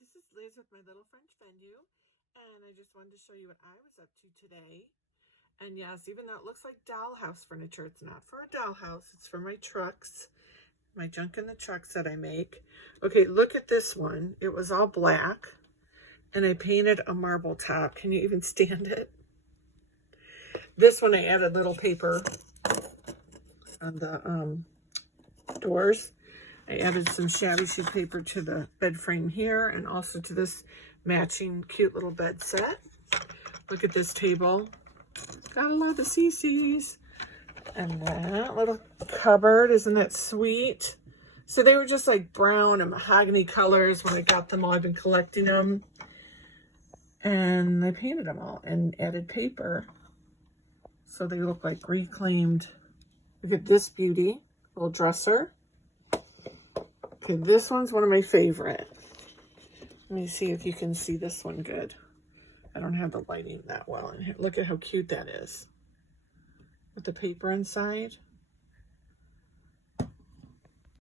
this is Liz with my little French venue, and I just wanted to show you what I was up to today. And yes, even though it looks like dollhouse furniture, it's not for a dollhouse, it's for my trucks, my junk in the trucks that I make. Okay, look at this one. It was all black, and I painted a marble top. Can you even stand it? This one I added little paper on the doors. I added some shabby chic paper to the bed frame here and also to this matching cute little bed set. Look at this table. Got a lot of CCs. And that little cupboard, isn't that sweet? So they were just like brown and mahogany colors when I got them all. I've been collecting them. And I painted them all and added paper. So they look like reclaimed. Look at this beauty, little dresser. Okay, this one's one of my favorite. Let me see if you can see this one good. I don't have the lighting that well in here. Look at how cute that is. With the paper inside.